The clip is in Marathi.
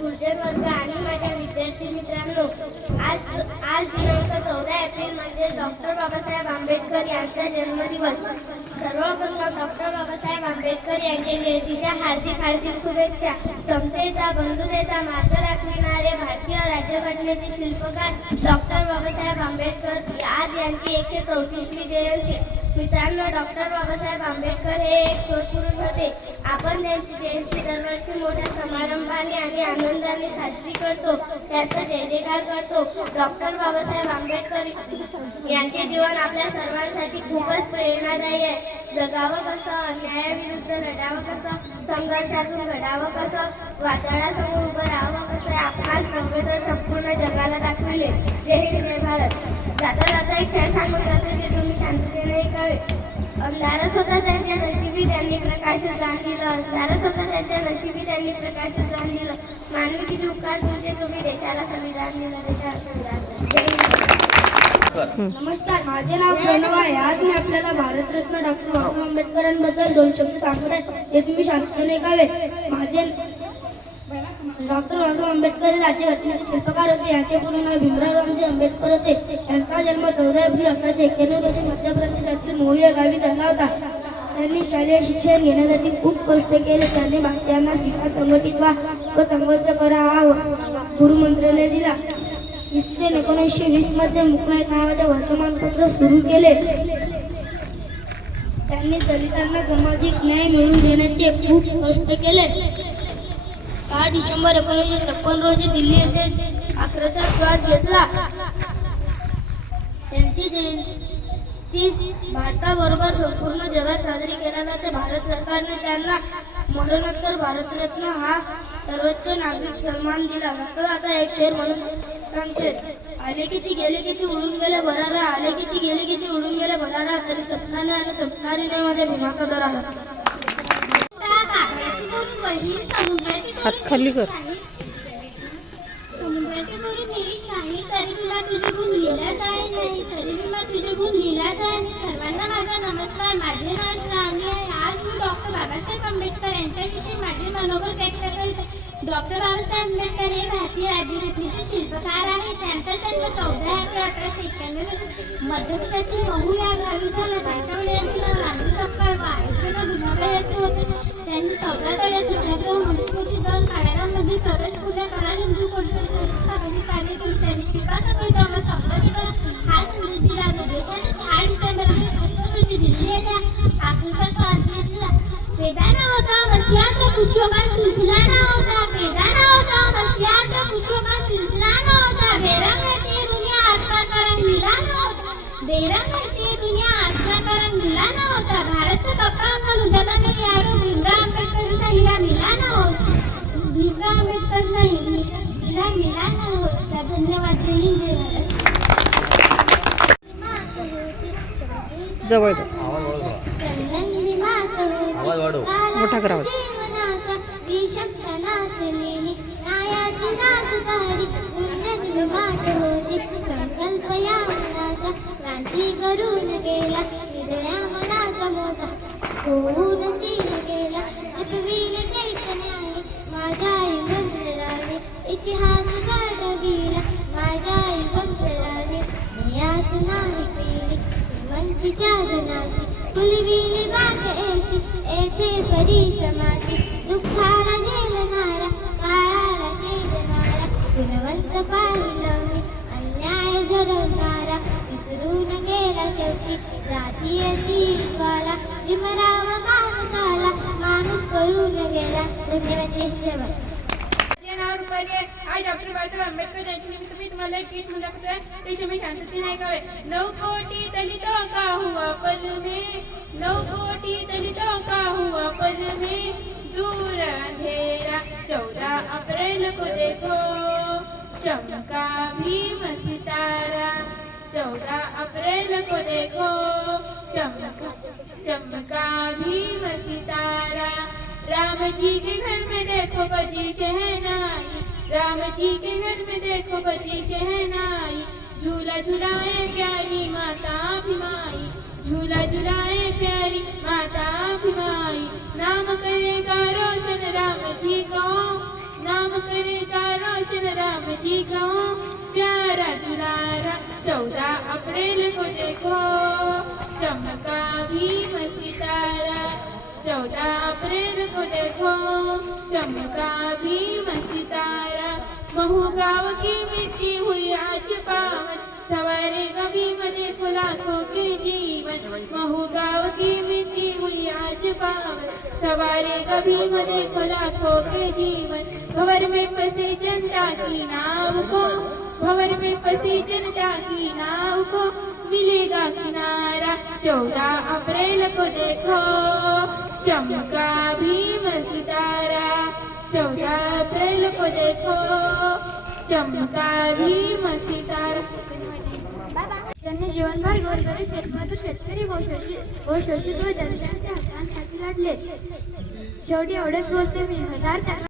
गुर्जर वर्ग आणि माझ्या विद्यार्थी मित्रांनो आज आज दिनांक चौदा एप्रिल म्हणजे डॉक्टर बाबासाहेब आंबेडकर यांचा जन्मदिवस. आंबेडकर यांच्या जयंतीच्या हार्दिक हार्दिक शुभेच्छा. समतेचा बंधुतेचा मार्ग दाखविणारे भारतीय राज्यघटनेचे शिल्पकार डॉक्टर बाबासाहेब आंबेडकर आज यांची एकशे चौतीसवी जयंती. मित्रांनो डॉक्टर बाबासाहेब आंबेडकर हे एक पुरुष होते. आपण त्यांची जयंती दरवर्षी मोठ्या समारंभाने आणि आनंदाने साजरी करतो. त्याचा जय करतो डॉक्टर बाबासाहेब आंबेडकर. यांचे जीवन आपल्या सर्वांसाठी खूपच प्रेरणादायी आहे. जगावं कसं? अन्यायाविरुद्ध लढावं कसं? संघर्षातून घडावं कसं? वादळासमोर उभं राहावं कसं? आपणास नव्हे तर संपूर्ण जगाला दाखविले. जय हिंद जय भारत. जाता जाता एक क्षण सांगून जाते ते तुम्ही शांततेने ऐकावे अंधारच होता त्यांच्या नशिबी त्यांनी प्रकाशच दान दिलं अंधारच होता त्यांच्या नशिबी त्यांनी प्रकाशच दान दिलं मानवी किती उपकार तुमचे तुम्ही देशाला संविधान दिलं देशाला संविधान दिलं. जय हिंद. नमस्कार माझे नाव प्रणव आहे. आज मी आपल्याला भारतरत्न डॉक्टर बाबासाहेब आंबेडकरांबद्दल दोन शब्द सांगत आहे. ते तुम्ही शांतपणे ऐकावे. माझे डॉक्टर बाबासाहेब आंबेडकर राज्य घटनेचे शिल्पकार होते. यांचे पूर्ण नाव भीमराव रामजी आंबेडकर होते. त्यांचा जन्म चौदा एप्रिल अठराशे एक्क्याण्णव रोजी मध्य प्रदेशातील मोही या गावी झाला होता. त्यांनी शालेय शिक्षण घेण्यासाठी खूप कष्ट केले. त्यांनी भारतीयांना शिक्षा संघटित व्हा व संघर्ष करा हा गुरुमंत्रालय दिला. इसवी सन एकोणीसशे वीसमध्ये मुकनायक नावाचे वर्तमानपत्र सुरू केले. त्यांनी दलितांना सामाजिक न्याय मिळवून देण्याचे खूप कष्ट केले. सहा डिसेंबर एकोणीसशे छप्पन रोजी दिल्ली येथे अकराचा श्वास घेतला. त्यांची जयंती भारताबरोबर संपूर्ण जगात साजरी केल्या जाते. भारत सरकारने त्यांना मरणोत्तर भारतरत्न हा सर्वोच्च नागरिक सन्मान दिला. आता एक शेर म्हणून सांगते आले किती गेले किती उडून गेले भरारा. आले किती गेले किती उडून गेले भरारा. तरी सपनाने आणि सपनारी नाही माझ्या भीमाचा दर आला हात खाली कर. सर्वांना माझा नमस्कार. माझे नाव श्रावणी आहे आज मी डॉक्टर बाबासाहेब आंबेडकर यांच्याविषयी माझे मनोगत व्यक्त करते डॉक्टर बाबासाहेब आंबेडकर हे भारतीय राज्यघटनेचे शिल्पकार आहे त्यांचा जन्म चौदा एप्रिल अठराशे एक्क्याण्णव रोजी मध्य प्रदेशातील महू या गावी झाला. त्यांच्या वडिलांचे नाव रामजी सपकाळ व आईचे नाव भीमाबाई असे होते. त्यांनी चौदा तळे सत्याग्रह मनुस्मृती दोन काळ्यामध्ये प्रवेश पूजा करा. हिंदू कोणत्या स्थापने कार्य करून त्यांनी शिका संघटना संघर्ष करा. हा संदेश दिला तो देशाने सहा डिसेंबर एकोणीसशे रोजी दिल्ली येथे आखरीचा श्वास वेदाना होता मसियाचा कुशोगा नायाची राजदारी गुंजन मात होती संकल्प या मनाचा क्रांती करून गेला. मनाचा मोठा. होऊन सिंह गेला. जपविल कैक न्याय माझ्या युगंधराने इतिहास नाही केली श्रीमंतीच्या धनाची फुलविली बाग ऐसी येथे परिश्रमाची दुःखाला झेलणारा काळाला शेलणारा गुणवंत पाहिलं मी अन्याय जडवणारा विसरून गेला शेवटी जातीय जीवाला भीमराव माणसाला माणूस करून गेला धन्यवाद जय हिंद, आहे. आज डॉक्टर बाबासाहेब आंबेडकर यांच्या निमित्त मी तुम्हाला एक गीत म्हणू शकते ते तुम्ही शांततेने ऐकावे नऊ कोटी दलितों का हुआ पल में नऊ कोटी दलितों का हुआ पल में। दूर अंधेरा, चौदह अप्रैल को देखो। चमका भीम सितारा, चौदह अप्रैल को देखो। चमका चमका भीम सितारा, राम जी के घर में देखो बजी शहनाई। राम जी के घर में देखो बजी शहनाई। झूला झुलाए प्यारी माता भिमाई झूला झुलाए प्यारी माता भिमाई नाम करेगा रोशन राम जी को। नाम करेगा रोशन राम जी का। प्यारा दुलारा, चौदह अप्रैल को देखो। चमका भीम सितारा चौदह अप्रैल को देखो। चमका सितारा महू गाँव की मिट्टी हुई आज पावन। सवारे कभी में देखो लाखों के जीवन। महू गाँव की मिट्टी हुई आज पावन। सवारे कभी में देखो लाखों के जीवन। भवर में फंसी जनता की नाव को, भवर में फंसी जनता की नाव को मिलेगा किनारा। चौदह अप्रैल को देखो, चमका भीम सितारा। चौदह अप्रैल को देखो चमका भी मस्ती तारा त्यांनी जीवनभर गोरगरीब शेतमजूर शेतकरी व शोषित व शोषित व दलितांच्या हक्कांसाठी लढले. शेवटी एवढेच बोलते मी. हजार त्यांना